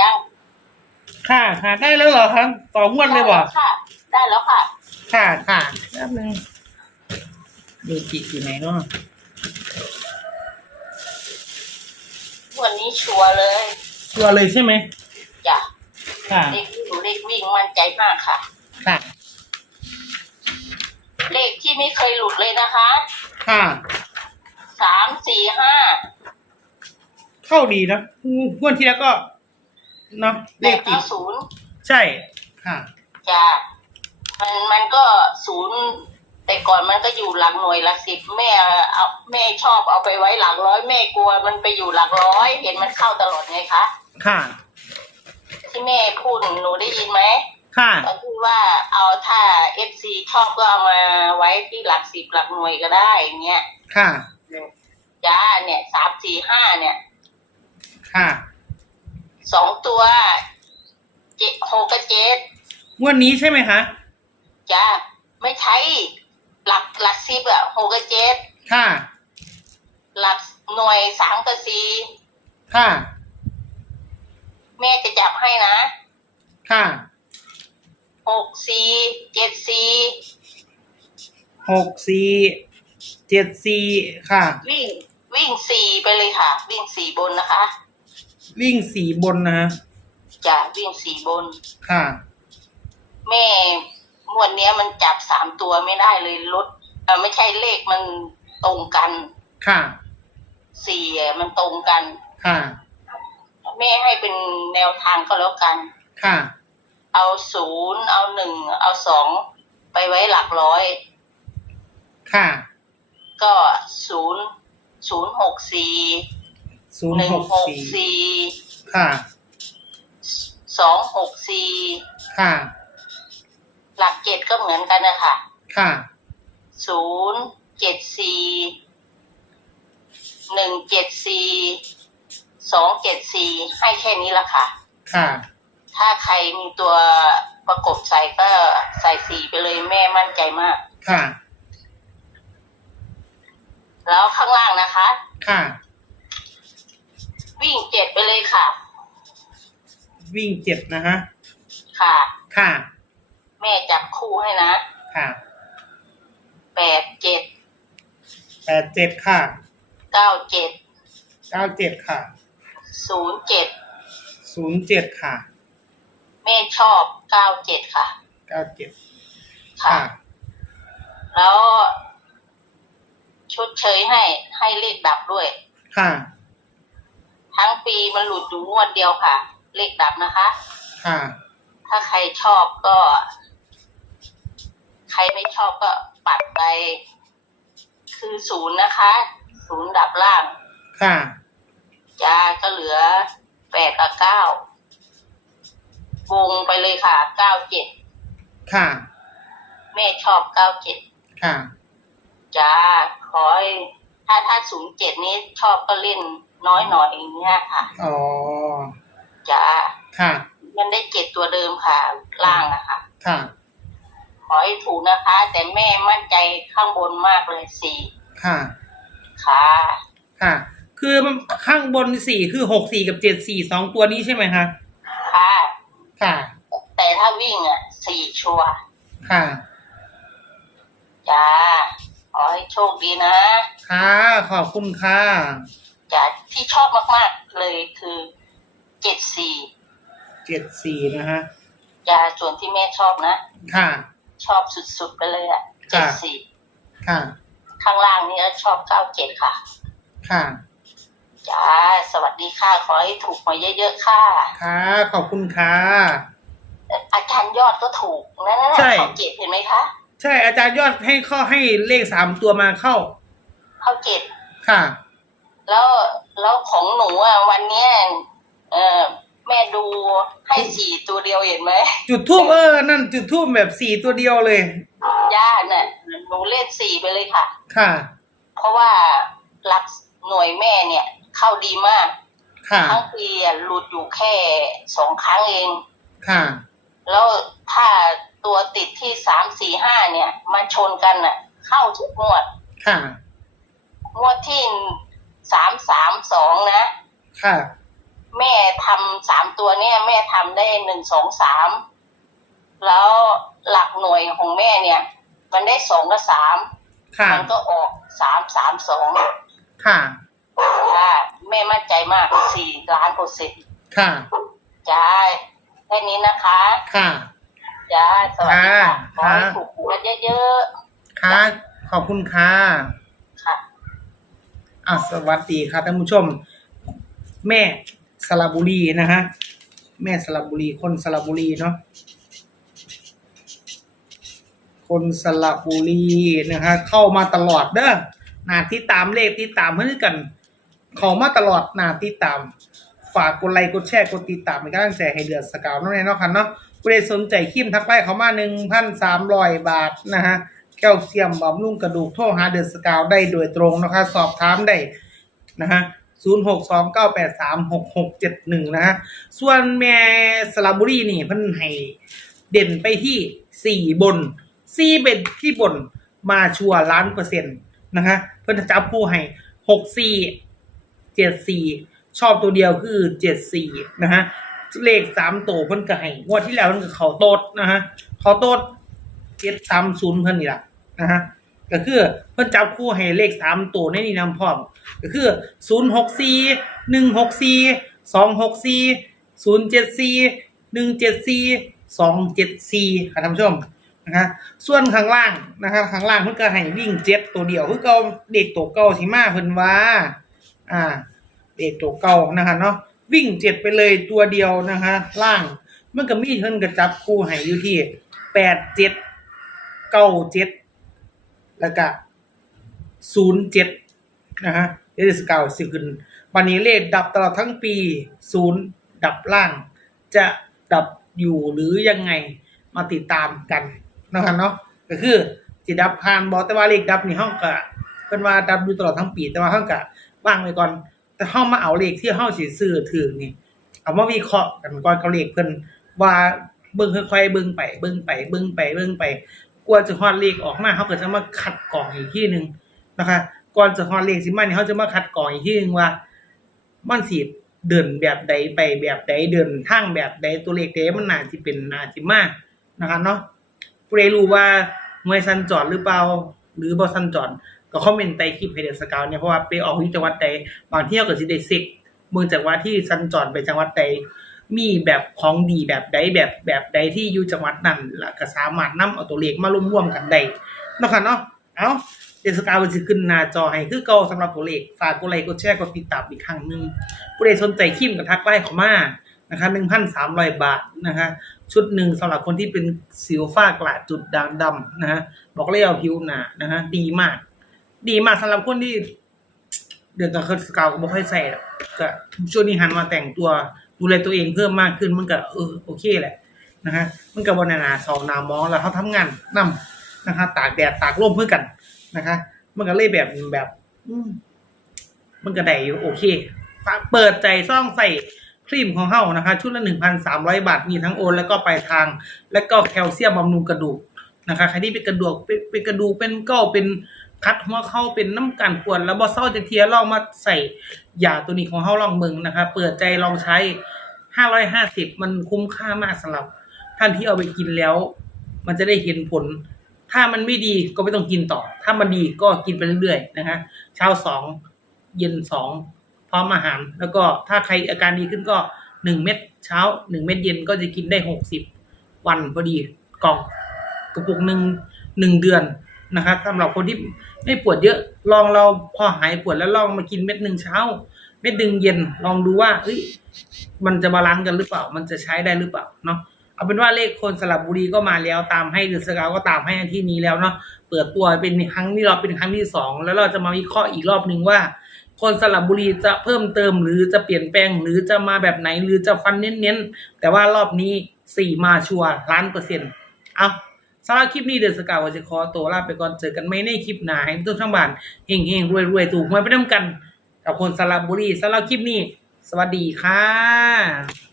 ยังค่ะค่ะได้แล้วเหรอครับต่องวดเลยบ่ได้แวค่ะ ได้แล้วค่ะ ค่ะค่ะแป๊บนึงดูจิอยู่ไหนเนาะวันนี้ชัวร์เลยตัวเลยใช่ไหมจ้ะค่ะ เลขวิ่งเลขวิ่งมั่นใจมากค่ะ ค่ะ เลขที่ไม่เคยหลุดเลยนะคะค่ะ สามสี่ห้าเข้าดีนะงวดที่แล้วก็ เนาะเลแปขดติเก้าดศูนย์ใช่ค่ะ จ้ะมันมันก็ศูนย์ แต่ก่อนมันก็อยู่หลักหน่วยหลักสิบแม่เอาแม่ชอบเอาไปไว้หลักร้อยแม่กลัวมันไปอยู่หลักร้อย เห็นมันเข้าตลอดไงคะค่ะ ที่แม่พูดหนูได้ยินไหม ค่ะ ก็คือว่าเอาถ้าเอฟซีชอบก็เอามาไว้ที่หลักสิบหลักหน่วยก็ได้อย่างเงี้ยค่ะ จ้าเนี่ยสามสี่ห้าเนี่ย ค่ะ สองตัวเจ็ดหกกับเจ็ดงวดนี้ใช่ไหมคะจ้าไม่ใช่หลักหลักสิบอะหกกับเจ็ดค่ะ หลักหน่วยสามกับสี่ค่ะ แม่จะจับให้นะ ค่ะหกสี่เจ็ดสี่หกสี่เจ็ดสี่ค่ะ วิ่งวิ่งสี่ไปเลยค่ะ วิ่งสี่บนนะคะ วิ่งสี่บนนะฮะจ้าวิ่งสี่บน ค่ะ แม่มวดเนี้ยมันจับสามตัวไม่ได้เลยลดเออไม่ใช่เลขมันตรงกันค่ะ สี่อะมันตรงกัน ค่ะ แม่ให้เป็นแนวทางก็แล้วกัน ค่ะ เอาศูนย์เอาหนึ่งเอาสองไปไว้หลักร้อย ค่ะ ก็ศูนย์ศูนย์หกสี่ ศูนหย์นึ่งหกหกสี่สี่ค่ะ สองหกสี่ค่ะ หลักเจ็ดก็เหมือนกันนะคะค่ะ ศูนย์เจ็ดสี่หนึ่งเจ็ดสี่สองเจ็ดสี่ให้แค่นี้ละค่ะ ค่ะ ถ้าใครมีตัวประกบใส่ก็ใส่สี่ไปเลยแม่มั่นใจมาก ค่ะ แล้วข้างล่างนะคะ ค่ะ วิ่งเจ็ดไปเลยค่ะ วิ่งเจ็ดนะฮะ ค่ะ ค่ะ แม่จับคู่ให้นะค่ะแปดเจ็ดแปดเจ็ดค่ะเก้าเจ็ดเก้าเจ็ดค่ะศูนย์เจ็ดศูนย์เจ็ดค่ะ แม่ชอบเก้าเจ็ดค่ะเก้าเจ็ดค่ะแล้วชดเชยให้ให้เลขดับด้วย ค่ะ ทั้งปีมันหลุดอยู่งวดเดียวค่ะ เลขดับนะคะ ค่ะ ถ้าใครชอบก็ ใครไม่ชอบก็ปัดไป คือศูนย์นะคะ ศูนย์ดับล่างค่ะยาก็เหลือแปดกับเก้าวงไปเลยค่ะเก้าเจ็ดค่ะ แม่ชอบเก้าเจ็ดค่ะ จ้าขอให้ถ้าถ้าศูนย์เจ็ดนี้ชอบก็เล่น น้อยหน่อยอย่างเงี้ยค่ะ อ๋อจ้าค่ะ มันได้เจ็ดตัวเดิมค่ะ ล่างนะคะ ค่ะ ขอให้ถูกนะคะ แต่แม่มั่นใจข้างบนมากเลยสี่ค่ะ ค่ะ ค่ะ คือมันข้างบนสี่คือหกสี่กับเจ็ดสี่สองตัวนี้ใช่ไหมคะ ค่ะ ค่ะ แต่ถ้าวิ่งอะสี่ชัวร์ค่ะ จ้า ขอให้โชคดีนะ ค่ะ ขอบคุณค่ะ จ้าที่ชอบมากๆเลยคือเจ็ดสี่เจ็ดสี่นะฮะจ้าส่วนที่แม่ชอบนะ ค่ะ ชอบสุดๆไปเลยอะเจ็ดสี่ค่ะ ข้างล่างนี่ก็ชอบเก้าเจ็ดค่ะ ค่ะจ้าสวัสดีค่ะ ขอให้ถูกมาเยอะๆค่ะ ค่ะ ขอบคุณค่ะ อาจารย์ยอดก็ถูกนั่นใช่เขาเจ็ดเห็นไหมคะ ใช่อาจารย์ยอดให้ข้อให้เลขสามตัวมาเข้า เขาเจ็ดค่ะ แล้วแล้วของหนูอะวันเนี้ยเออแม่ดูให้สี่ตัวเดียวเห็นไหมจุดทูบเออ นั่นจุดทูบแบบสี่ตัวเดียวเลยย่าน่ะหนูเล่นสี่ไปเลยค่ะ ค่ะ เพราะว่าหลักหน่วยแม่เนี่ย เข้าดีมากค่ะทั้งปีอะหลุดอยู่แค่สองครั้งเอง ค่ะ แล้วถ้าตัวติดที่สามสี่ห้าเนี่ยมาชนกันน่ะ เข้าทุกงวด ค่ะ งวดที่ สามสามสองนะ ค่ะแแม่ทำสามตัวเนี่ย แม่ทำได้หนึ่งสองสามแล้วหลักหน่วยของแม่เนี่ย มันได้สองกับสามค่ะมันก็ออกสามสามสองค่ะค่ะแม่มั่นใจมากสี่ล้านเปอร์เซ็นต์ค่ะจ้าแค่นี้นะคะ ค่ะจ้าสวัสดีค่ะขอค่ะให้ถูกกันเยอะค่ะ ขอบคุณค่ะๆค่ะ อะสวัสดีค่ะท่านผู้ชม แม่สระบุรีนะฮะแม่สระบุรีคนสระบุรีเนาะคนสระบุรีนะฮะเข้ามาตลอดเด้อหนาที่ตามเลขที่ตามเพื่อนกัน เข้ามาตลอดหนาที่ตาม ฝากกดไลค์กดแชร์กดติดตามเป็นกำลังใจให้เดือดสกาวน้องแน่เนาะคันเนาะผู้ใดสนใจคิมทักไปเขามาหนึ่งพันสามร้อยบาทนะฮะ แคลเซียมบำรุงกระดูกโทรหาเดอดสกาวได้โดยตรงนะคะ สอบถามได้นะฮะศูนย์หกสองเก้าแปดสามหกหกเจ็ดหนึ่งนะฮะ ส่วนแม่สระบุรีนี่เพิ่นให้เด่นไปที่สี่บนสี่เป็นที่บนมาชัวร์ล้านเปอร์เซ็นต์นะฮะ เพิ่นจับผู้ให้หกสี่เจ็ดสี่ชอบตัวเดียวคือเจ็ดสี่นะฮะ เลขสามตัวเพิ่นก็ให้งวดที่แล้วเพิ่นก็เขาโตดนะฮะ เขาโตดเจ็ดสามศูนย์เพิ่นนี่แหละ นะฮะก็คือเพิ่นจับคู่ให้เลขสามตัวในนี้นำพร้อม ก็คือศูนย์หกสี่หนึ่งหกสี่สองหกสี่ศูนย์เจ็ดสี่หนึ่งเจ็ดสี่สองเจ็ดสี่ค่ะท่านผู้ชมนะฮะส่วนข้างล่างนะครับข้างล่างเพิ่นก็ให้วิ่งเจ็ดตัวเดียวคือเก่าเด็กตัวเก่าที่มาเพิ่นว่า อ่า เด็กตัวเก่านะคะเนาะวิ่งเจ็ดไปเลยตัวเดียวนะคะล่างมันก็มีเพิ่นกระจับคู่ให้อยู่ที่แปดเจ็ดเก้าเจ็ด แล้วก็ศูนย์เจ็ดนะฮะเลขสเกาสิขึ้นวันนี้เลขดับตลอดทั้งปีศูนย์ดับล่าง จะดับอยู่หรือยังไงมาติดตามกันนะคะเนาะก็คือสิดับผ่านบอแต่ว่าเลขดับนี่ห้องก็เพิ่นว่าดับอยู่ตลอดทั้งปี แต่ว่าห้องก็ว่างไว้ก่อน แต่เฮามาเอาเลขที่เฮาสิซื้อถือนี่เอามาวิเคราะห์กันก่อนกับเลขเพิ่นว่าเบิ่งค่อยๆเบิ่งไปเบิ่งไปเบิ่งไปเบิ่งไป กว่าจะฮอดเลขออกมาเฮาก็จะมาคัดกรองอีกที่หนึ่งนะคะก่อนจะฮอดเลขสิมานี่ยเฮาจะมาคัดกรองอีกที่หนึ่งว่ามันสิเดินแบบใดไปแบบใดเดินทางแบบใดตัวเลขใดมันน่าสิเป็นน่าสิมากนะคะเนาะผู้ใดรู้ว่าหน่วยสัญจรหรือเปล่าหรือบ่สัญจรก็คอมเมนต์ใต้คลิปให้เดือดสกาวเนี่ยเพราะว่าไปออกที่จังหวัดใดบางที่ยวก็สิได้เซ็กเมืองจากว่าที่สัญจรไปจังหวัดใด มีแบบของดีแบบใดแบบแบบใดที่อยู่จังหวัดนั้นล้วก็สามารถนำเอาตัวเลขมาร่วมกันได้นะคะเนาะเอาเดสกาวมันสิขึ้นหน้าจอให้คือเก่าสำหรับตัวเลขฝากกดไลค์กดแชร์กดติดตามอีกครั้งหนึ่งผู้ใดสนใจคิมก็ทักไลน์เข้ามานะคะ1,300บาทนะคะชุดหนึ่งสำหรับคนที่เป็นสิวฝ้ากระจุดด่างดำนะฮะบอกเลยเอาผิวหนานะฮะดีมาก ดีมากสำหรับคนที่ เดือนกับเคสกาวก็บ่ค่อยใส่กก็ช่วงนี้หันมาแต่งตัว ดูแลตัวเองเพิ่มมากขึ้นมันก็เออโอเคแหละนะฮะมันก็บนหนาสองนามองแล้วเขาทำงานนํนะคะตากแดดตากลมเพื่อกันนะคะ มันก็เลยแบบแบบ อืมันก็ได้อยู่โอเคเปิดใจซ่องใส่ครีมของเฮานะคะ ชุดละหนึ่งพันสามร้อยบาท มีทั้งโอนแล้วก็ปลายทาง แล้วก็แคลเซียมบำรุงกระดูกนะคะ ใครที่เป็นกระดูกเป็นเป็นกระดูกเป็นก้าเป็น คัดหัวเข้าเป็นน้ำกันปวดแล้วบ่เศร้าจะเทียลองมาใส่ยาตัวนี้ของเฮาลองเบิงนะคะ เปิดใจลองใช้ห้าร้อยห้าสิบมันคุ้มค่ามากสำหรับ ท่านที่เอาไปกินแล้ว มันจะได้เห็นผล ถ้ามันไม่ดีก็ไม่ต้องกินต่อ ถ้ามันดีก็กินไปเรื่อยๆนะฮะเช้าสองเย็นสองพร้อมอาหาร แล้วก็ถ้าใครอาการดีขึ้นก็หนึ่งเม็ดเช้าหนึ่งเม็ดเย็นก็จะกินได้หกสิบวันพอดีกล่องกระปุกหนึ่งหนึ่งเดือน นะครับสำหรับคนที่ไม่ปวดเยอะลองเราพอหายปวดแล้วลองมากินเม็ดหนึ่งเช้า เม็ดหนึ่งเย็นลองดูว่าเอ้ยมันจะบาลานซ์กันหรือเปล่า มันจะใช้ได้หรือเปล่าเนาะเอาเป็นว่าเลขคนสลับบุรีก็มาแล้วตามให้เดือดสกาวก็ตามให้ที่นี้แล้วเนาะเปิดตัวเป็นครั้งที่เราเป็นครั้งที่สองแล้วเราจะมาวิเคราะห์อีกรอบหนึ่งว่า คนสลับบุรีจะเพิ่มเติมหรือจะเปลี่ยนแปลงหรือจะมาแบบไหนหรือจะฟันเน้นๆแต่ว่ารอบนี้สี่มาชัวร์ล้านเปอร์เซ็นต์เอา สำหรับคลิปนี้เดือนสกาวจะขอตัวลาไปก่อนเจอกันไม่ในคลิปหน้าให้ทุกท่านบ้านเฮงเฮงรวยรวยๆถูกหวยไปด้วยกัน กับคนสลับบุรีสำหรับคลิปนี้ สวัสดีค่ะ